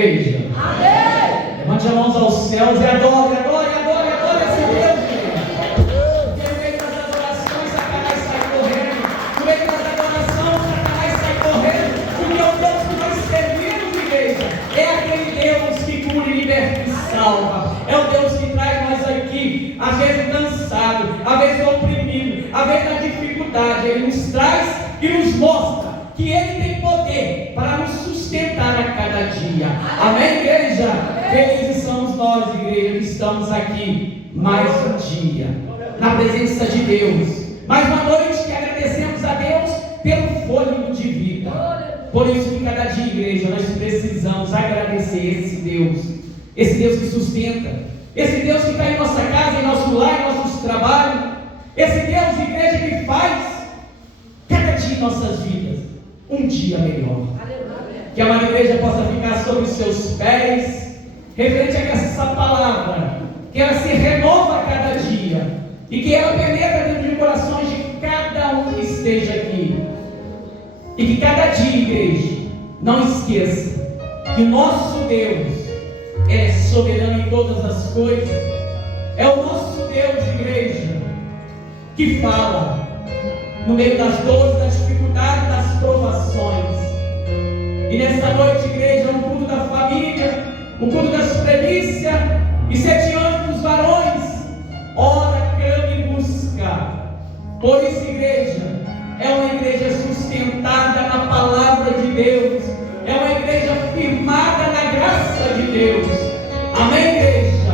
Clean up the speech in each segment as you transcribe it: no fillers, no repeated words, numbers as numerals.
Igreja. Amém. Levante as mãos aos céus e adore esse Deus. Porque no meio das adorações, Satanás sai correndo. No meio das adorações, Satanás sai correndo. Porque o Deus que nós servimos, igreja, é aquele Deus que cura, liberta e salva. É o Deus que traz nós aqui, às vezes cansado, às vezes oprimido, às vezes na dificuldade. Ele nos traz e nos mostra que Ele tem poder para nos sustentar a cada dia. Amém, igreja? Felizes somos nós, igreja, que estamos aqui mais um dia na presença de Deus. Mais uma noite que agradecemos a Deus pelo fôlego de vida. Por isso que cada dia, igreja, nós precisamos agradecer esse Deus que sustenta, esse Deus que está em nossa casa, em nosso lar, em nossos trabalhos, esse Deus, igreja, que faz cada dia em nossas vidas um dia melhor. Que a amada igreja possa ficar sobre os seus pés, referente a essa palavra, que ela se renova a cada dia, e que ela penetra dentro de corações de cada um que esteja aqui, e que cada dia, igreja, não esqueça que o nosso Deus é soberano em todas as coisas. É o nosso Deus, igreja, que fala no meio das dores, das dificuldades, das provações. E nesta noite, igreja, o culto da família, o culto da supremícia, e 7 anos dos varões, ora, clama e busca. Por isso, igreja, é uma igreja sustentada na palavra de Deus, é uma igreja firmada na graça de Deus. Amém, igreja?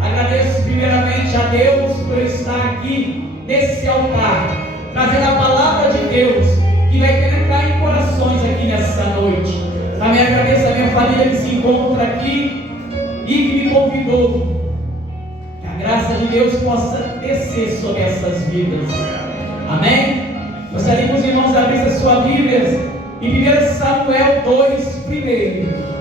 Agradeço primeiramente a Deus por estar aqui nesse altar, trazendo a palavra de Deus, que vai penetrar em corações aqui nessa noite. Também agradeço a minha família que se encontra aqui e que me convidou. Que a graça de Deus possa descer sobre essas vidas. Amém? Gostaria que os irmãos abrissem a sua Bíblia em 1 Samuel 2, primeiro.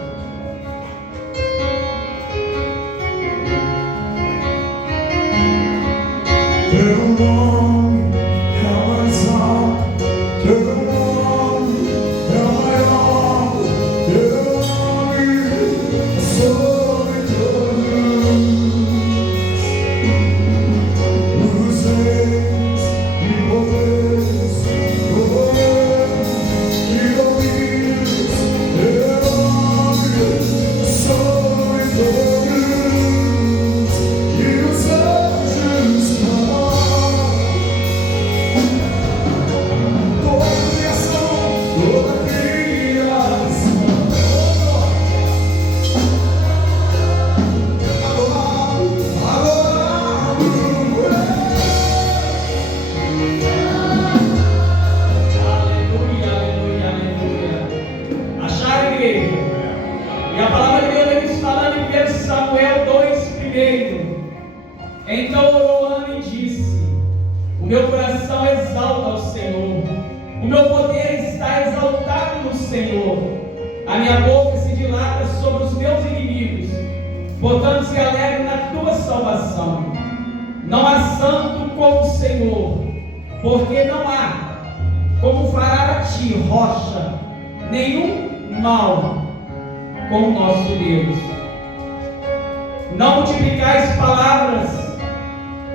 Então orou Ana e disse: o meu coração exalta ao Senhor, o meu poder está exaltado no Senhor, a minha boca se dilata sobre os meus inimigos, portanto se alegro na tua salvação. Não há santo como o Senhor, porque não há como fará a ti, rocha, nenhum mal como nosso Deus. Não multiplicais palavras,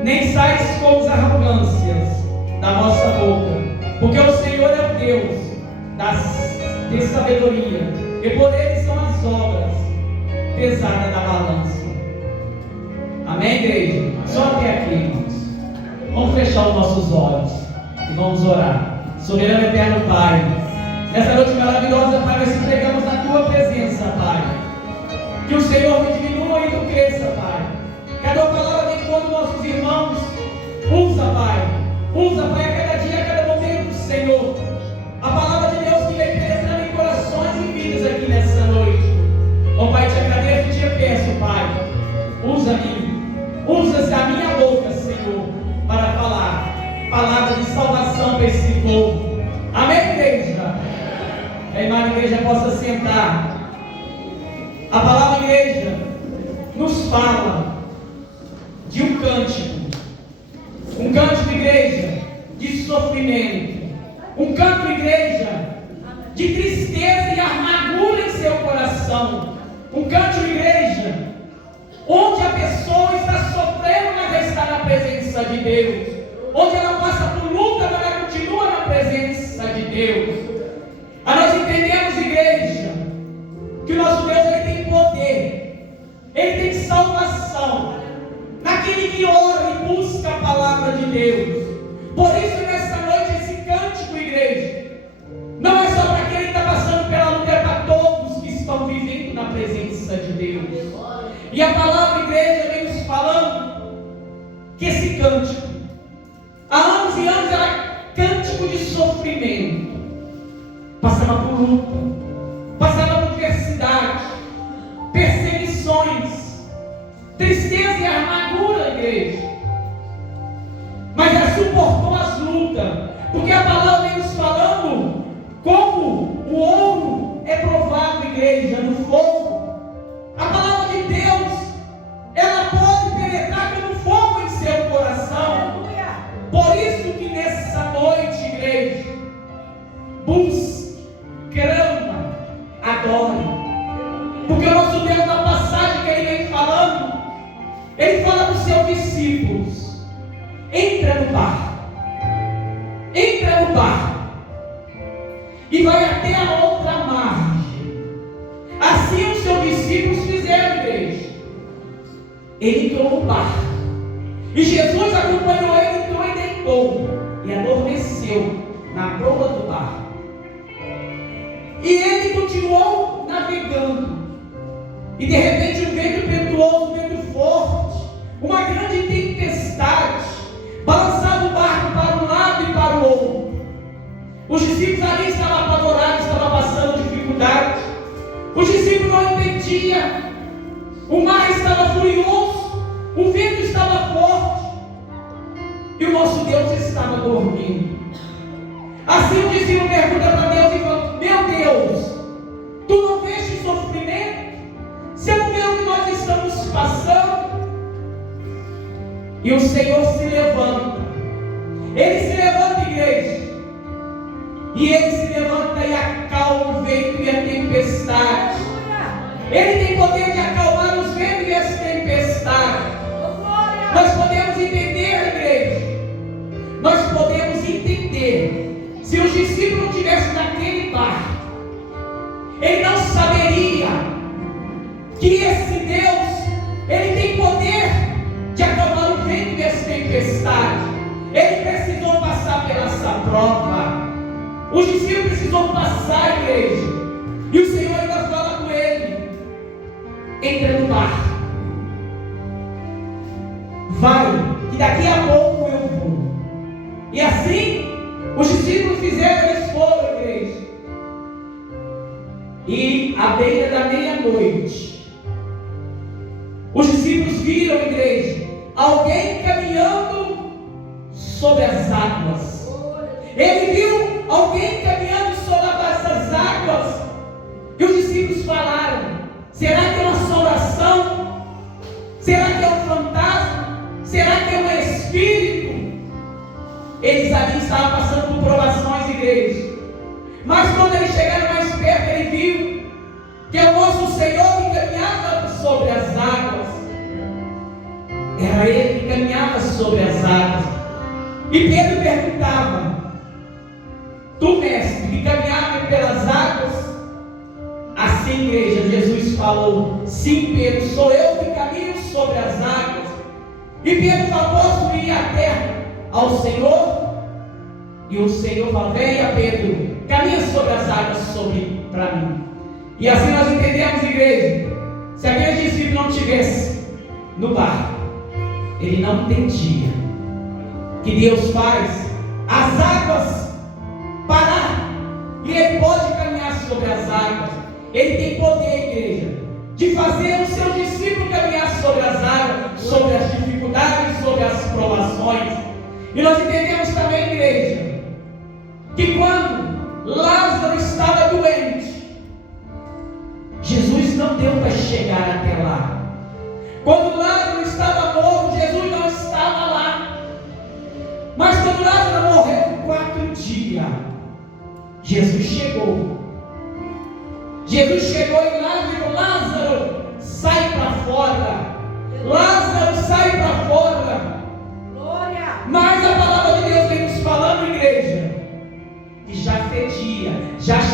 nem sais com as arrogâncias da vossa boca, porque o Senhor é o Deus de sabedoria, e por ele são as obras pesadas da balança. Amém, igreja? Só até aqui, irmãos. Vamos fechar os nossos olhos e vamos orar. Soberano eterno Pai, nessa noite maravilhosa, Pai, nós entregamos na tua presença, Pai. Que o Senhor me diminua e tu cresça, Pai. Que a tua palavra vem quando nossos irmãos. Usa, Pai, a cada dia, a cada momento, Senhor. A palavra de Deus que vem penetrando em corações e vidas aqui nessa noite. Ó Pai, te agradeço e te peço, Pai. Usa-se a minha boca, Senhor, para falar palavra de salvação para esse povo. Amém, igreja? Que a irmã igreja possa sentar. A palavra igreja nos fala de um cântico, igreja, de sofrimento, um canto, igreja, de tristeza e amargura em seu coração, Um cântico, igreja, onde a pessoa está sofrendo, mas ela está na presença de Deus. Onde ela passa por luta, mas ela continua na presença de Deus. Mas nós entendemos, igreja, que o nosso Deus, ele tem poder, ele tem salvação naquele que ora e busca a palavra de Deus. Por isso, nessa noite, esse cântico, igreja, não é só para quem está passando pela luta, é para todos que estão vivendo na presença de Deus. E a palavra, igreja, vem nos falando que esse cântico, há anos e anos, era cântico de sofrimento. Passava por luta, passava por adversidade, perseguições, tristeza e amargura, igreja. Mas ela suportou as lutas, porque a palavra vem nos falando como o ouro é provado, igreja, no fogo. A palavra de Deus, ela pode penetrar como fogo em seu coração. Por isso que nessa noite, igreja, busque, clama, adore. Porque o nosso Deus, na passagem que ele vem falando, ele fala para os seus discípulos: entra no barco, e vai até a outra margem. Assim os seus discípulos fizeram, igreja. Ele entrou no barco, e Jesus acompanhou ele, entrou e deitou, e adormeceu na proa do barco. E ele continuou navegando, e de repente um vento impetuoso, um vento forte, uma grande tempestade, balançava o barco para um lado e para o outro. Os discípulos ali estavam apavorados, estavam passando dificuldade. Os discípulos não entendiam. O mar estava furioso, o vento estava forte, e o nosso Deus estava dormindo. Assim o discípulo pergunta para Deus e fala: meu Deus, tu não vês o sofrimento? Você não vê o que nós estamos passando? E o Senhor se levanta. Ele se levanta, igreja, e ele se levanta e acalma o vento e a tempestade. Ele tem poder de acalmar os ventos e as tempestades. Nós podemos entender, igreja, nós podemos entender. Se os discípulos não estivessem naquele barco, ele não saberia que esse Deus, ele tem poder de acalmar o vento e as tempestades. Ele precisou passar pela essa prova. Os discípulos precisam passar, igreja. E o Senhor ainda fala com ele: entra no barco, vai, que daqui a pouco eu vou. E assim os discípulos fizeram, eles foram, igreja. E à beira da meia-noite, os discípulos viram, igreja, alguém caminhando sobre as águas. Ele viu alguém caminhando sobre essas águas. E os discípulos falaram: será que é uma assombração? Será que é um fantasma? Será que é um espírito? Eles ali estavam passando por provações, igreja. Mas quando eles chegaram mais perto, ele viu que é o nosso Senhor que caminhava sobre as águas. Era ele que caminhava sobre as águas. E Pedro perguntava: tu, mestre, que caminhava pelas águas? Assim, igreja, Jesus falou: sim, Pedro, sou eu que caminho sobre as águas. E Pedro falou: posso ir até ao Senhor? E o Senhor falou: venha, Pedro, caminha sobre as águas para mim. E assim nós entendemos, igreja, se aquele discípulo não estivesse no barco, ele não entendia que Deus faz as águas parar, e ele pode caminhar sobre as águas. Ele tem poder, igreja, de fazer o seu discípulo caminhar sobre as águas, sobre as dificuldades, sobre as provações. E nós entendemos também, igreja, que quando Lázaro estava doente, Jesus não deu para chegar até lá. Quando Lázaro estava morto, Jesus não estava lá. Mas quando Lázaro morreu no 4º dia, Jesus chegou. Jesus chegou e Lázaro,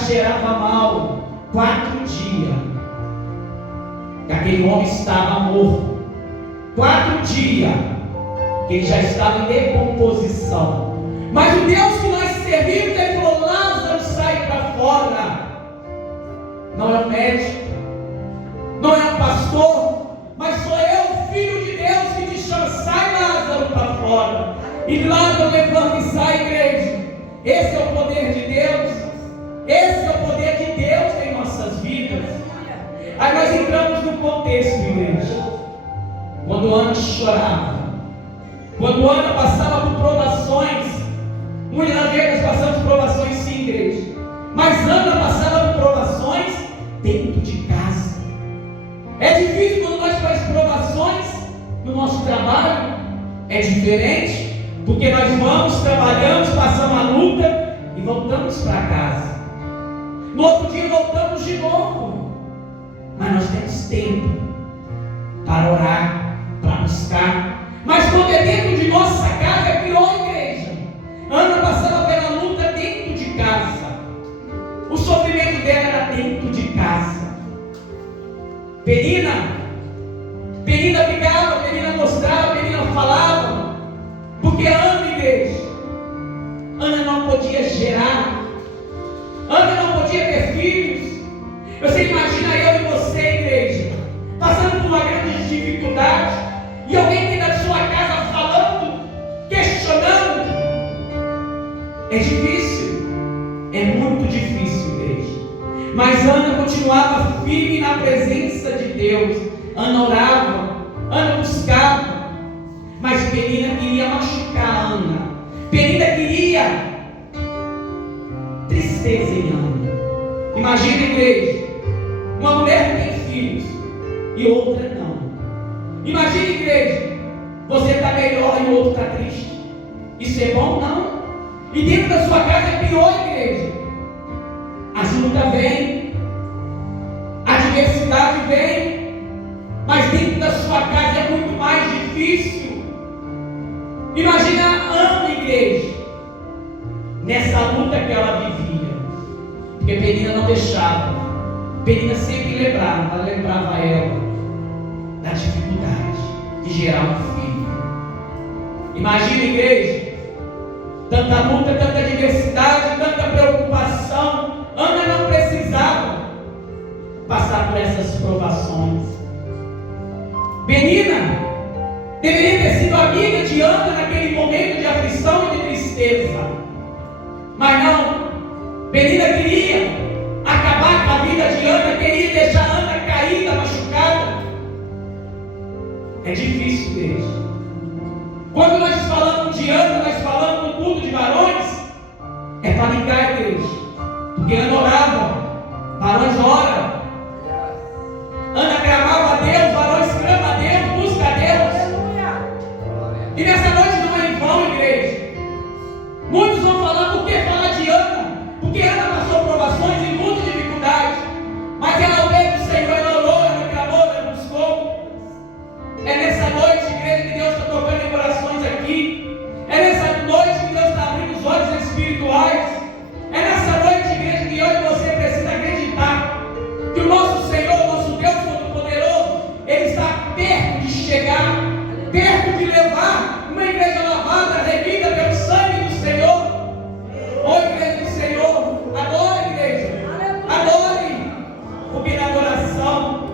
cheirava mal. 4 dias que aquele homem estava morto. 4 dias que ele já estava em decomposição. Mas o Deus que nós servimos, ele falou: Lázaro, sai para fora. Não é um médico, não é um pastor, mas sou eu, Filho de Deus, que te chama. Sai, Lázaro, para fora. E Lázaro levanta e sai, igreja. Esse é o poder de Deus. Esse é o poder de Deus em nossas vidas. Aí nós entramos no contexto, igreja. Quando Ana chorava, quando Ana passava por provações, muitas vezes nós passamos por provações, sim, igreja. Mas Ana passava por provações dentro de casa. É difícil quando nós fazemos provações no nosso trabalho. É diferente, porque nós vamos, trabalhamos, passamos a luta e voltamos para casa. No outro dia voltamos de novo. Mas nós temos tempo para orar, para buscar. Mas quando é dentro de nossa casa, é pior, igreja. Ana passava pela luta dentro de casa. O sofrimento dela era dentro de casa. Penina brigava, Penina mostrava, Penina falava. Porque Ana, igreja, Ana não podia gerar. Ana não podia ter filhos. Você imagina eu e você, igreja, passando por uma grande dificuldade, e alguém dentro da sua casa falando, questionando. É difícil, é muito difícil, igreja. Mas Ana continuava firme na presença de Deus. Ana orava, Ana buscava. Mas Penina queria machucar Ana. Penina queria tristeza em Ana. Imagina, igreja, uma mulher que tem filhos e outra não. Imagina, igreja, você está melhor e o outro está triste. Isso é bom? Não. E dentro da sua casa é pior, igreja. As lutas vêm, a adversidade vem, mas dentro da sua casa é muito mais difícil. Imagina Ana, igreja, nessa luta que ela vivia, porque Penina não deixava. Penina sempre lembrava ela da dificuldade de gerar um filho. Imagina, igreja, tanta luta, tanta adversidade, tanta preocupação. Ana não precisava passar por essas provações. Penina deveria ter sido amiga de Ana naquele momento de aflição e de tristeza. Mas não. Penina queria acabar com a vida de Ana, queria deixar Ana caída, machucada. É difícil, igreja. Quando nós falamos de Ana, nós falamos no culto de varões, é para ligar a igreja. Porque Ana orava, varões oram. Ana clamava a Deus, varões clamam a Deus, busca a Deus. E nessa noite não é em vão, igreja. Muitos vão falar, por que falar de Ana? Porque Ana passou provações e muitas dificuldades. Mas ela veio do Senhor, ela orou, ela clamou, ela buscou. É nessa noite, igreja, que Deus está tocando em corações aqui. É nessa noite que Deus está abrindo os olhos espirituais. É nessa noite, igreja, que eu e você precisa acreditar que o nosso Senhor, o nosso Deus Todo-Poderoso, Ele está perto de chegar, perto de levar uma igreja lavada, remida pelo sangue do Senhor. Ô igreja do Senhor, adore, igreja, adore, porque na adoração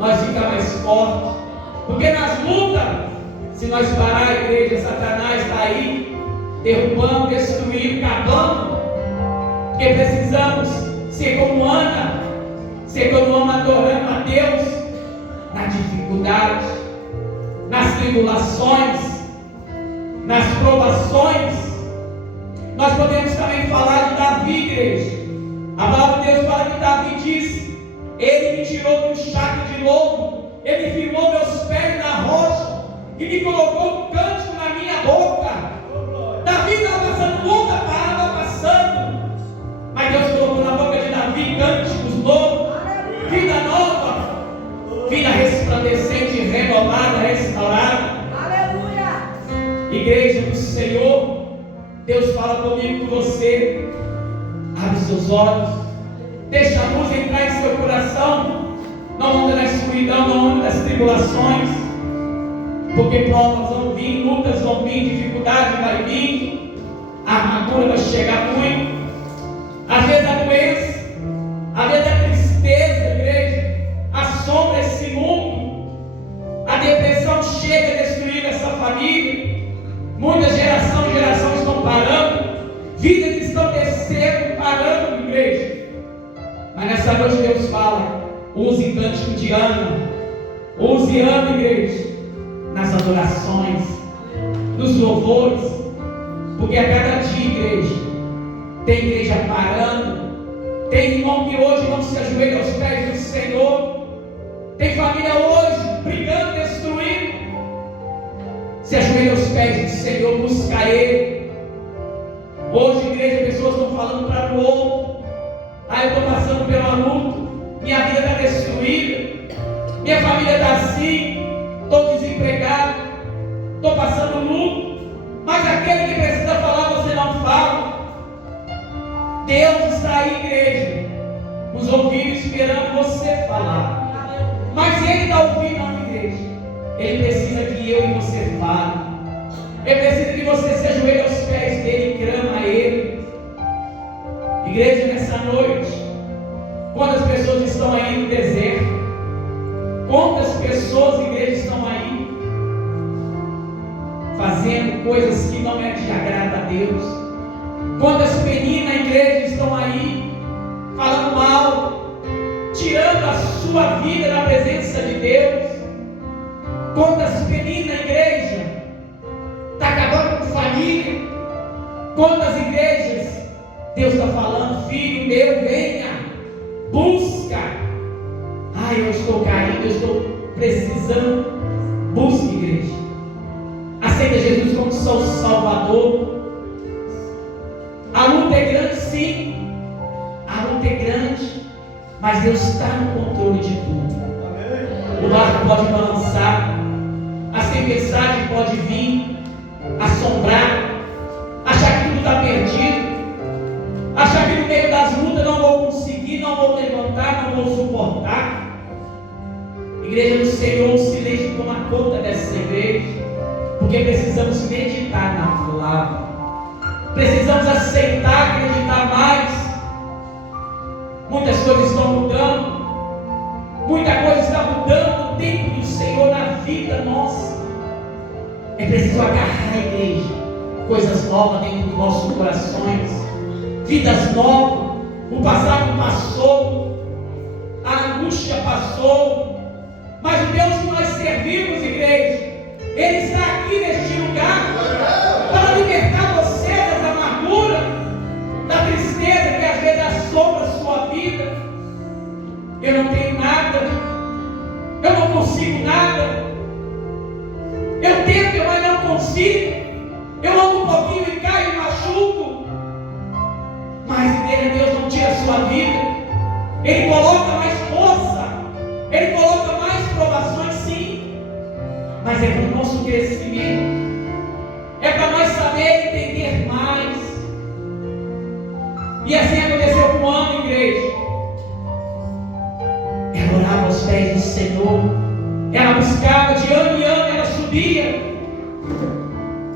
nós ficamos mais fortes. Porque nas lutas, se nós parar a igreja, Satanás está aí, derrubando, destruindo, acabando. Porque precisamos ser como Ana, ser como Ana, adorando a Deus, na dificuldade, nas tribulações, nas provações. Nós podemos também falar de Davi, igreja. A palavra de Deus fala que Davi disse: Ele me tirou do charco de lobo, Ele firmou meus pés na rocha e me colocou um cântico na minha boca. Davi estava passando luta, estava passando, mas Deus colocou na boca de Davi cânticos novos, vida nova, vida resplandecente, renovada, restaurada. Aleluia! Igreja do Senhor, Deus fala comigo, com você. Abre seus olhos. Deixa a luz entrar em seu coração. Não anda na escuridão, não anda nas tribulações. Porque provas vão vir, lutas vão vir, dificuldade vai vir, a armadura vai chegar muito. Às vezes a doença, às vezes a tristeza, igreja, assombra esse mundo. A depressão chega a destruir essa família. Muitas gerações estão parando. Vidas estão descendo, parando, igreja. Mas nessa noite Deus fala: use cântico de ano. Use ano, igreja, nas adorações, nos louvores. Porque a cada dia, igreja, tem igreja parando. Tem irmão que hoje não se ajoelha aos pés do Senhor. Tem família hoje brigando, destruindo. Se ajoelha aos pés do Senhor, busca Ele. Hoje, igreja, pessoas estão falando para o outro: eu estou passando pela luta, minha vida está destruída, minha família está assim, estou desempregado, estou passando luto. Mas aquele que precisa falar, você não fala. Deus está aí, igreja, nos ouvindo, esperando você falar. Mas Ele está ouvindo a igreja. Ele precisa que eu e você fale. Ele precisa que você se ajoelhe aos pés dele e clama a Ele. Igreja, nessa noite, quantas pessoas estão aí no deserto? Quantas pessoas, igreja, estão aí fazendo coisas que não é de agrado a Deus? Quantas meninas, igreja, estão aí falando mal, tirando a sua vida da presença de Deus? Quantas meninas, igreja, está acabando com família? Quantas igrejas Deus está falando: filho meu, venha, busca. Eu estou caindo, eu estou precisando. Busque, igreja. Aceita Jesus como seu Salvador. A luta é grande, sim. A luta é grande, mas Deus está no controle de tudo. O barco pode balançar, as tempestades podem vir, assombrar, achar que tudo está perdido, achar que no meio das lutas não vou conseguir, não vou levantar, não vou suportar. Igreja do Senhor, o silêncio toma conta dessa igreja, porque precisamos meditar na palavra, precisamos aceitar, acreditar mais. Muitas coisas estão mudando, muita coisa está mudando no tempo do Senhor na vida nossa. É preciso agarrar a igreja, coisas novas dentro dos nossos corações, vidas novas. O passado passou, a angústia passou, mas o Deus que nós servimos, igreja, Ele está aqui neste lugar para libertar você das amarguras, da tristeza que às vezes assombra a sua vida. Eu não tenho nada, eu não consigo nada, eu tento, mas não consigo, eu ando um pouquinho e caio e machuco. Mas igreja, Deus não tira a sua vida, Ele coloca mais força, Ele coloca mais provações, sim, mas é para o nosso crescimento, é para nós saber entender mais. E assim aconteceu com o ano, igreja. Ela orava aos pés do Senhor, ela buscava de ano em ano, ela subia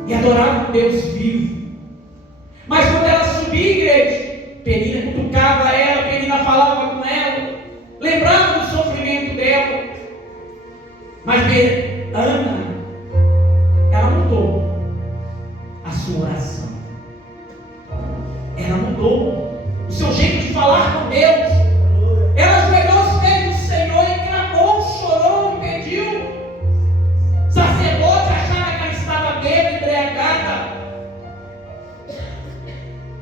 e adorava um Deus vivo. Mas quando ela subia, igreja, Penina cutucava ela, Penina falava com ela, lembrava do sofrimento dela. Mas Ana, ela mudou a sua oração, ela mudou o seu jeito de falar com Deus. Ela ajoelhou aos pés do Senhor e clamou, chorou e pediu. Sacerdote achava que ela estava bêbada, embriagada.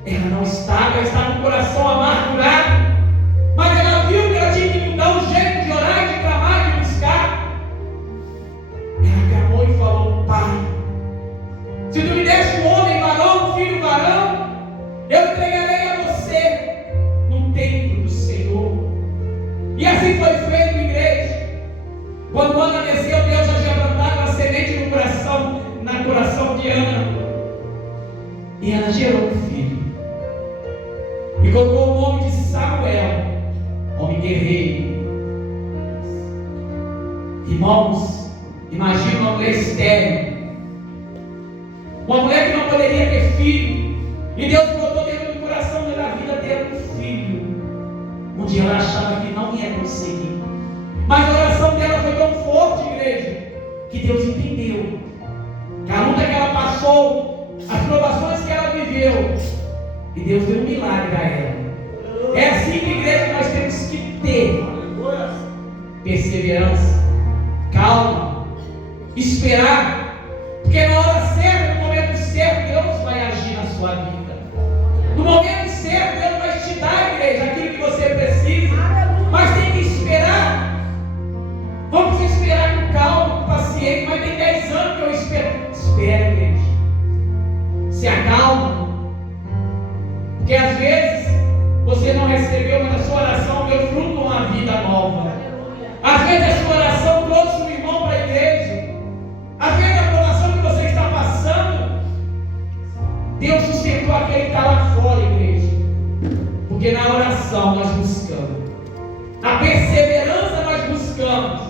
Ela não estava, ela estava com o coração amargurado. Mas ela viu que ela tinha que mudar o jeito de orar, de clamar, de buscar. Ela clamou e falou: Pai, se tu me deste um homem varão, um filho varão, eu entregarei a você no templo do Senhor. E assim foi feito, igreja. Quando Ana desceu, Deus já tinha plantado uma semente no coração de Ana. E Ana gerou um filho e colocou o nome de Samuel, guerreiro. Irmãos, imagina uma mulher estéril, uma mulher que não poderia ter filho, e Deus botou dentro do coração dela a vida dela um filho. Um dia ela achava que não ia conseguir, mas a oração dela foi tão forte, igreja, que Deus entendeu que a luta que ela passou, as provações que ela viveu, e Deus deu um milagre a ela. É assim que, igreja, nós temos que ter perseverança, calma, esperar, porque na hora certa, no momento certo, Deus vai agir na sua vida. No momento certo, Deus vai te dar, igreja, aquilo que você precisa, mas tem que esperar. Vamos esperar com calma, com paciência, mas tem 10 anos que eu espero. Espera, igreja, se acalma, porque às vezes você não recebeu, mas a sua oração deu fruto a uma vida nova. Às vezes a sua oração trouxe um irmão para a igreja. Às vezes a provação que você está passando, Deus sustentou aquele que está lá fora, igreja. Porque na oração nós buscamos, na perseverança nós buscamos.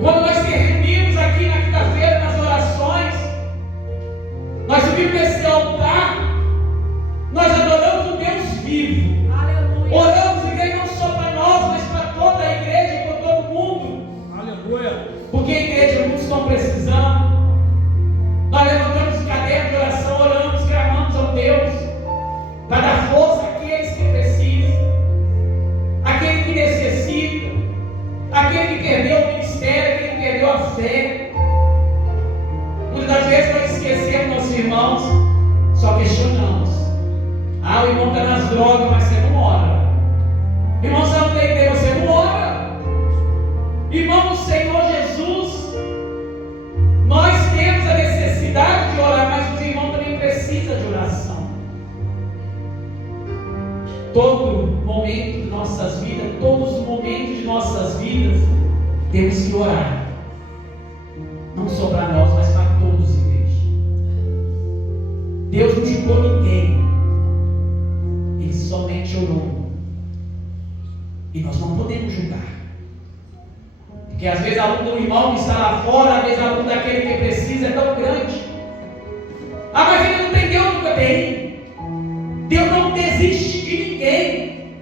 Quando nós se reunimos aqui na quinta-feira nas orações, nós subimos nesse altar, nós adoramos o Deus vivo. Aleluia. Oramos, igreja, não só para nós, mas para toda a igreja e para todo mundo. Aleluia. Porque a igreja, muitos estão precisando. Nós levantamos caderno de oração, oramos, clamamos ao Deus para dar força àqueles que precisam, àquele que necessita, àquele que perdeu o ministério, àquele que perdeu a fé. Muitas das vezes nós esquecemos nossos irmãos, só questionamos. Ah, o irmão está nas drogas, mas você não ora. Irmão, você não tem Deus, você não ora. Irmão do Senhor Jesus, nós temos a necessidade de orar, mas os irmãos também precisam de oração. Todo momento de nossas vidas, todos os momentos de nossas vidas, temos que orar. Não só para nós, mas para todos, igreja. Deus não julgou ninguém. Ele somente orou. E nós não podemos julgar. Porque às vezes a luta do irmão que está lá fora, às vezes a luta daquele que precisa é tão grande. Ah, mas ele não tem Deus, nunca tem. Deus não desiste de ninguém.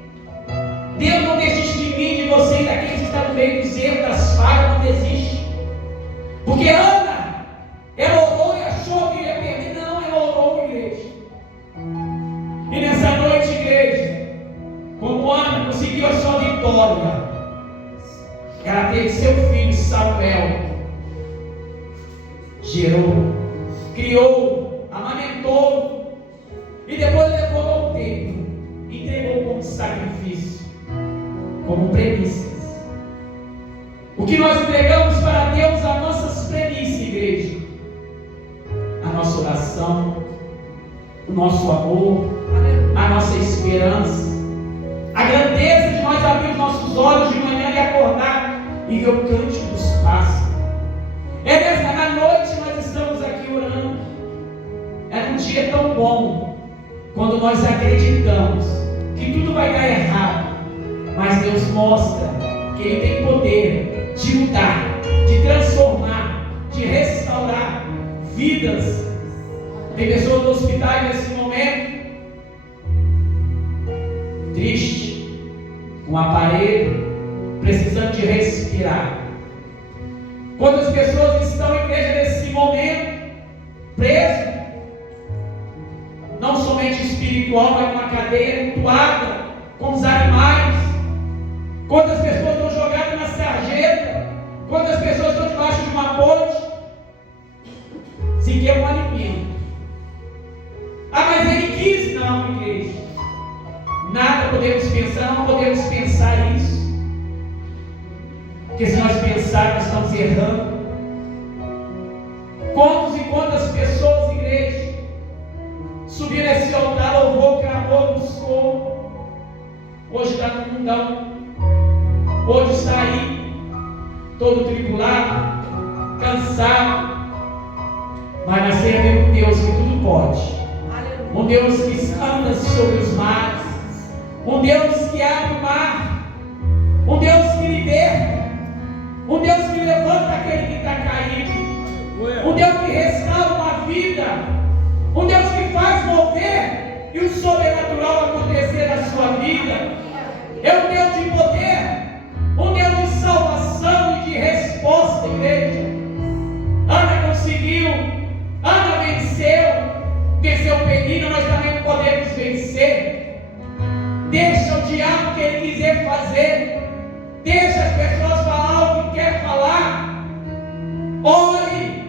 Deus não desiste de mim, de você e daqueles que estão no meio dos erros, das falhas, não desiste. Porque Ana, ela orou e achou que ia perder. Não, ela orou, igreja. E nessa noite, igreja, como Ana conseguiu a sua vitória, ela teve seu filho Samuel, gerou, criou, amamentou, e depois levou ao templo, entregou como sacrifício, como premissas. O que nós entregamos para Deus, as nossas premissas, igreja, a nossa oração, o nosso amor, a nossa esperança, a grandeza de nós abrir os nossos olhos de manhã e acordar e ver o cântico dos pássaros. É nessa na noite nós estamos aqui orando. É um dia tão bom quando nós acreditamos que tudo vai dar errado, mas Deus mostra que Ele tem poder de mudar, de transformar, de restaurar vidas. Tem pessoas no hospital nesse momento triste, com um aparelho, precisando de respirar. Quantas pessoas estão em igreja nesse momento preso, não somente espiritual, mas numa cadeia mutuada com os animais. Quantas pessoas estão jogadas na sarjeta? Quantas pessoas estão debaixo de uma ponte? Sequer um alimento. Ah, mas ele quis? Não, igreja. Nada podemos pensar, não podemos pensar isso. Porque se nós pensarmos, nós estamos errando. Quantas e quantas pessoas, igreja, subiram nesse altar, louvou, clamou, buscou. Hoje está no mundão. Hoje está aí, todo tribulado, cansado. Mas nós servimos um Deus que tudo pode. Um Deus que anda sobre os mares. um Deus que abre o mar, um Deus que liberta, um Deus que levanta aquele que está caído, um Deus que restaura uma vida, um Deus que faz mover e o sobrenatural acontecer na sua vida. É um Deus de poder, um Deus de salvação e de resposta, igreja. Ana conseguiu, Ana venceu Penina, nós também podemos vencer. Deixa o diabo que ele quiser fazer, deixa as pessoas falar o que quer falar. Ore,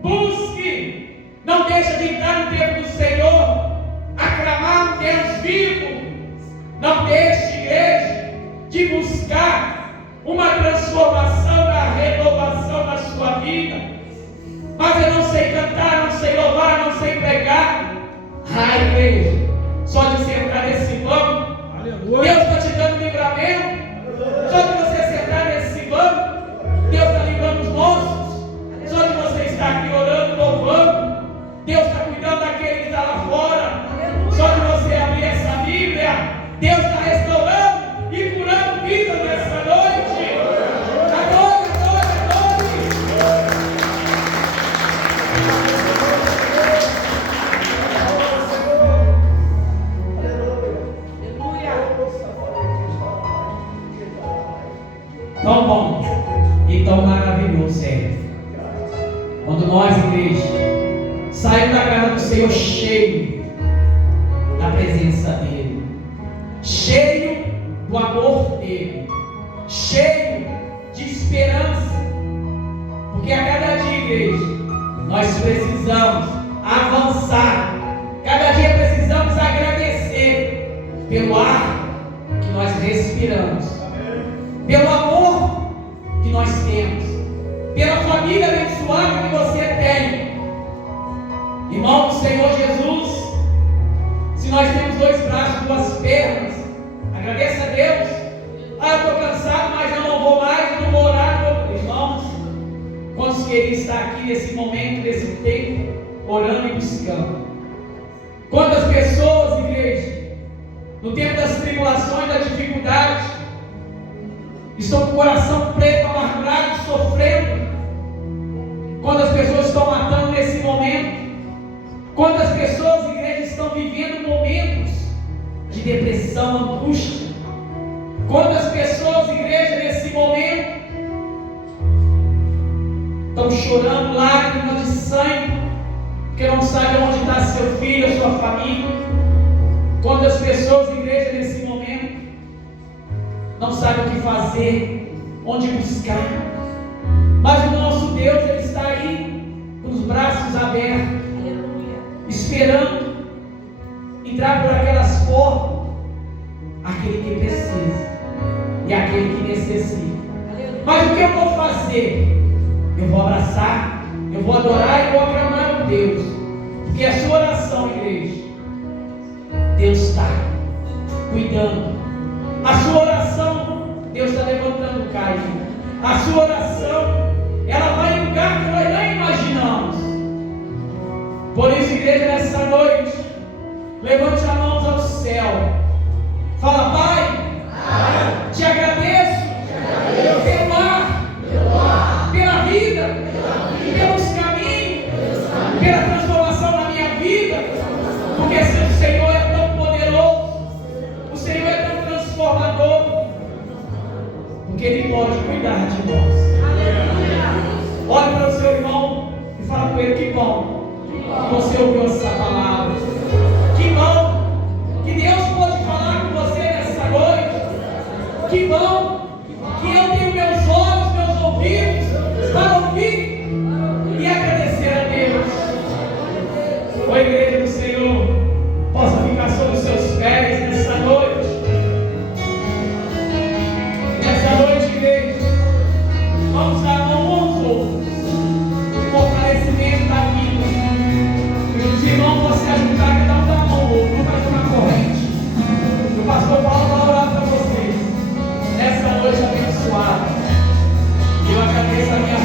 busque, não deixa de entrar no tempo do Senhor, aclamar um Deus vivo. Não deixe, igreja, de buscar uma transformação, uma renovação na sua vida. Mas eu não sei cantar, não sei louvar, não sei pregar. Igreja, só de sentar nesse banco, Deus está te dando livramento. Só de você sentar nesse banco, Deus está livrando os nossos. Só de você estar aqui orando, louvando, Deus está cuidando daquele que está lá fora. Só de você abrir essa Bíblia, Deus está restaurando e curando vidas nessa noite. Agora, tão bom e tão maravilhoso é quando nós, igreja, saímos da casa do Senhor cheio da presença dEle, cheio do amor dEle, cheio de esperança, porque a cada dia, igreja, nós precisamos avançar, cada dia precisamos agradecer pelo ar que nós respiramos, pelo amor que nós temos, pela família abençoada que você tem. Irmão do Senhor Jesus, se nós temos 2 braços, 2 pernas, agradeça a Deus. Eu estou cansado, mas eu não vou mais, eu não vou orar. Irmãos, quantos queriam estar aqui nesse momento, nesse tempo, orando e buscando? Quantas pessoas, igreja, no tempo das tribulações, da dificuldade, estão com o coração preto, amargurado, sofrendo? Quantas pessoas estão matando nesse momento? Quantas pessoas, igreja, estão vivendo momentos de depressão, angústia? Quantas pessoas, igreja, nesse momento estão chorando lágrimas de sangue, porque não sabem onde está seu filho, a sua família? Quantas pessoas, igreja, nesse momento não sabem o que fazer, onde buscar? Mas o nosso Deus, Ele está aí, com os braços abertos, esperando entrar por aquelas portas aquele que precisa e aquele que necessita. Mas o que eu vou fazer? Eu vou abraçar, eu vou adorar e vou aclamar o Deus, porque a sua oração, igreja, Deus está cuidando. A sua oração, Deus está levantando o caído. A sua oração, ela vai em lugar que nós nem imaginamos. Por isso, igreja, nessa noite, levante as mãos ao céu. Fala: Pai, te agradeço pelo ar, pela vida, pelos caminhos, pela transformação na minha vida, porque o Senhor é tão poderoso, o Senhor é tão transformador, porque Ele pode cuidar de nós. Olhe para o seu irmão e fala com ele: que bom que você ouviu essa palavra, que bom que Deus pode falar com você nessa noite, que bom que eu tenho meus olhos, meus ouvidos para ouvir e agradecer a Deus. Ô igreja do Senhor, possa ficar sobre os seus pés nessa noite. Nessa noite, igreja, vamos dar a mão uns aos outros, fortalecimento da vida. Os irmãos vão se ajudar, cada um dá a mão ao outro, não vai tomar corrente. O pastor Paulo vai orar para vocês nessa noite abençoada. Eu agradeço a minha